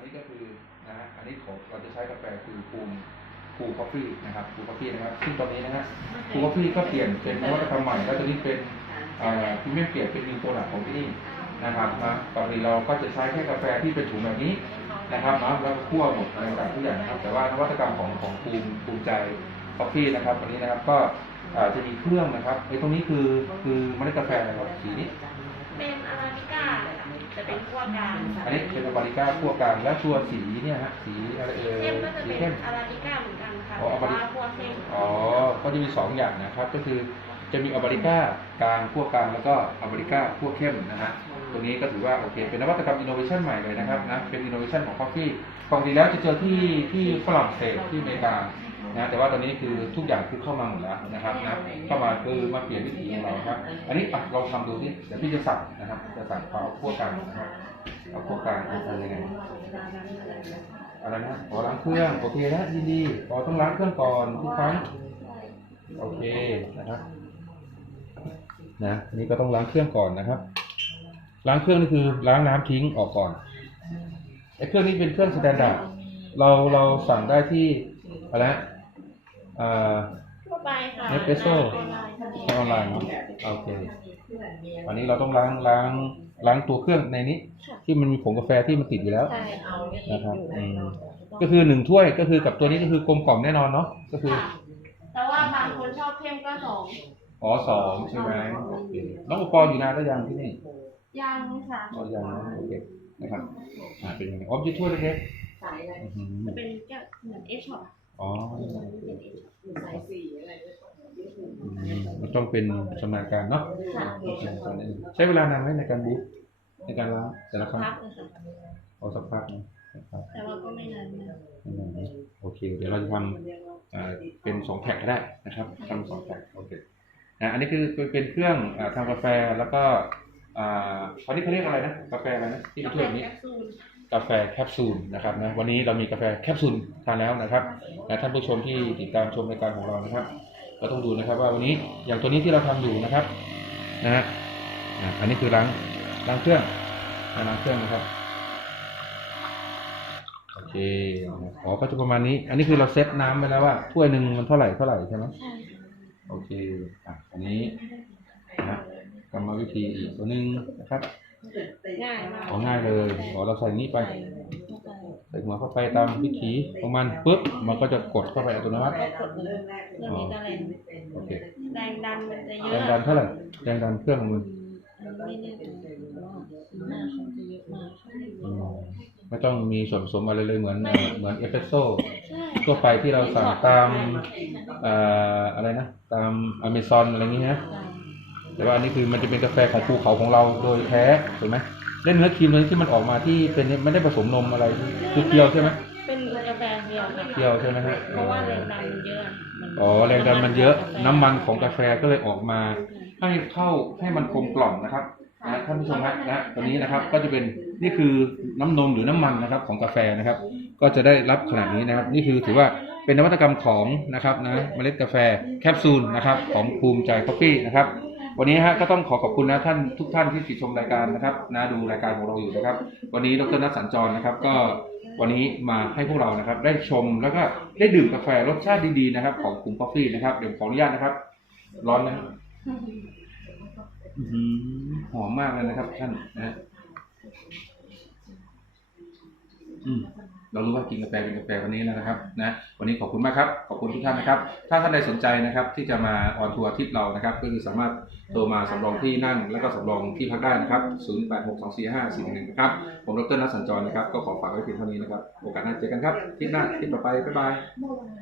นนี้ก็คือนะฮะอันนี้ของเราจะใช้กาแฟคือภูมิภูคอฟฟี่นะครับภูคอฟฟี่นะครับ ซึ่งตอนนี้นะฮะภูคอฟฟี่ก็เปลี่ยนเป็นนวัตกรรมใหม่แล้วตอนนี้เป็นเอ่อพรีเมียมเกรดเป็นวินโปรดักของที่นี่นะครับนะปกติเราก็จะใช้แค่กาแฟที่เป็นถุงแบบนี้นะครับเนาะแล้วก็คั่วหมดอะไรต่างๆทุกอย่างนะครับ แต่ว่านวัตกรรมของของภูมิภูมิใจคอฟฟี่นะครับวันนี้นะครับก็เอ่อจะมีเครื่องนะครับไอ้ตรงนี้คือคือเมล็ดกาแฟอะไรครับสีนี้ เป็นอาราบิก้าจะเป็นขั้วกลางอันนี้เป็นบาริก้าพวกกลางและตัวสีเนี่ยฮะสีอะไรเอ่ยเข้มก็จะสีเป็นเข้มอาราบิก้าเหมือนกันค่ะอ๋อแต่อาราบิว่าขั้วเข้มอ๋อ ก็จะมีสองอย่างนะครับ ก็คือจะมีอบาริก้ากลางพวกกลางแล้วก็อบาริก้าพวกเข้มนะฮะ ตรงนี้ก็ถือว่าโอเค เป็นนวัตกรรมอินโนเวชันใหม่เลยนะครับนะ เป็นอินโนเวชันของ c อฟฟี่ปกติแล้วจะเจอที่ที่ฝรั่งเศสที่อเมริกา นะแต่ว่าตอนนี้คือทุกอย่างคือเข้ามาหมดแล้วนะครับนะเข้ามาคือมาเปลี่ยนวิถีของเราครับ อันนี้อะเราทำดูนี่เดี๋ยวพี่จะสั่งนะครับ จะสั่งเอาพวกกลางนะครับเอาพวกกลางเอาทำยังไงอะไรนะขอล้างเครื่องโอเคนะยินดีขอต้องล้างเครื่องก่อนทุกครั้งโอเคนะครับนะอันนี้ก็ต้องล้างเครื่องก่อนนะครับ ล้างเครื่องนี่คือล้างน้ำทิ้งออกก่อนไอ้เครื่องนี้เป็นเครื่องสแตนดาร์ดเราเราสั่งได้ที่อะไร นะอ่าทั่วไปค่ะเนสเปรสโซ่ในออนไลน์ค่ะออนไลน์เนาะโอเค อันนี้เราต้องล้างล้างล้างตัวเครื่องในนี้ ที่มันมีผงกาแฟที่มันติดอยู่แล้ว ใช่เอานะครับอืมก็คือหนึ่งถ้วยก็คือกับตัวนี้ก็คือกลมกล่อมแน่นอนเนาะก็คือค่ะแต่ว่าบางคนชอบเข้มก็สองอ๋อสองใช่ไหมโอเคน้องอุปกรณ์อยู่นานแล้วยังที่นี่ยังค่ะอ๋อยังนะโอเคนะครับอ่าเป็นยังไงอ๋อจะถ้วยเล็กๆอื้อหือจะเป็นแก้วเหมือนเอชช็อป อ๋อเป็นเอชช็อปอืมมันต้องเป็นชำนาญการเนาะค่ะใช้เวลานานไหมในการบูฟในการล้างแต่ละครั้งพักเลยค่ะเอาสักพักนะครับแต่ว่าก็ไม่นานมากไม่นานนะโอเค เดี๋ยวเราจะทำอ่าเป็นสองแพ็คก็ได้นะครับทำสองแพ็คโอเคนะอันนี้คือเป็นเครื่องอ่าทำกาแฟแล้วก็อ่าตอนนี้เขาเรียกอะไรนะกาแฟอะไรนะที่กาเป็นแฟถ้วยแบบนี้แคปซูล กาแฟแคปซูลนะครับนะวันนี้เรามีกาแฟแคปซูลทานแล้วนะครับนะท่านผู้ชมที่ติดตามชมรายการของเรานะครับ ก็ต้องดูนะครับว่าวันนี้อย่างตัวนี้ที่เราทำอยู่นะครับนะฮะอะอันนี้คือล้างล้างเครื่องนะล้างเครื่องนะครับโอเคอ๋อก็จะประมาณนี้ อันนี้คือเราเซตน้ำไปแล้วว่าถ้วยหนึ่งมันเท่าไหร่เท่าไหร่ใช่ไหมใช่โอเคอะอันนี้นะกรรมวิธีอีกตัวหนึ่งนะครับ ง่ายมากอ๋อง่ายเลยอ๋อเราใส่นี้ไปใส่หัวเข้าไปตามวิถีของมันปุ๊บมันก็จะกดเข้าไปอัตโนมัติก็กดเลยเครื่องนี้จะแรงโอเคแรงดันมันจะเยแรอะงดันเท่าไหร่แรงดันเครื่องมันไม่แน่ใจว่าหน้าเขาจะเยอะมากอืมไม่ต้องมีส่วนผสมอะไรเลยเหมือนเอ่อเหมือนเอสเปรสโซ่ใช่ทั่วไปที่เราสั่งตามเอ่ออะไรนะ ตามอเมซอนอะไรอย่างเงี้ยนะ แต่ว่าอันนี้คือมันจะเป็นกาแฟของภูเขาของเราโดยแท้ถูกไหมเล่นเนื้อครีมเลยที่มันออกมาที่เป็นไม่ได้ผสมนมอะไรคือเคี่ยวใช่ไหมเป็นกาแฟเดียวค่ะเคี่ยวใช่ไหมฮะเพราะว่าแรงดันมันเยอะมันอ๋อแรงดันมันเยอะ น้ำมันของกาแฟก็เลยออกมา ให้เข้าให้มันกลมกล่อมนะครับนะท่านผู้ชมฮะนะตัวนี้นะครับก็จะเป็นนี่คือน้ำนมหรือน้ำมันนะครับของกาแฟนะครับ ก็จะได้รับขนาดนี้นะครับ นี่คือถือว่าเป็นนวัตกรรมของนะครับนะเมล็ดกาแฟแคปซูลนะครับของภูมิใจคอฟฟี่นะครับ วันนี้ฮะก็ต้องขอขอบคุณนะท่านทุกท่านที่ติดชมรายการนะครับนะดูรายการของเราอยู่นะครับ วันนี้ดรนัทสัญจรนะครับ ก็วันนี้มาให้พวกเรานะครับ ได้ชมแล้วก็ได้ดื่มกาแฟรสชาติดีๆนะครับ ของกลุ่มกาแฟนะครับเดี๋ยวขออนุญาตนะครับ ร้อนนะครับอื้อหือหอมมากเลยนะครับท่านนะอืม เรารู้ว่ากินกาแฟเป็นกาแฟวันนี้แล้วนะครับนะวันนี้ขอบคุณมากครับ ขอบคุณทุกท่านนะครับ ถ้าท่านใดสนใจนะครับที่จะมาออนทัวร์ทริปเรานะครับ ก็คือสามารถโทรมาสำรองที่นั่ง แล้วก็สำรองที่พักได้นะครับ 08624541นะครับ ผมดรนัทสัญจรนะครับ ก็ขอฝากไว้เพียงเท่านี้นะครับ โอกาสหน้าเจอกันครับทริปหน้าทริปต่อไป บ๊ายบาย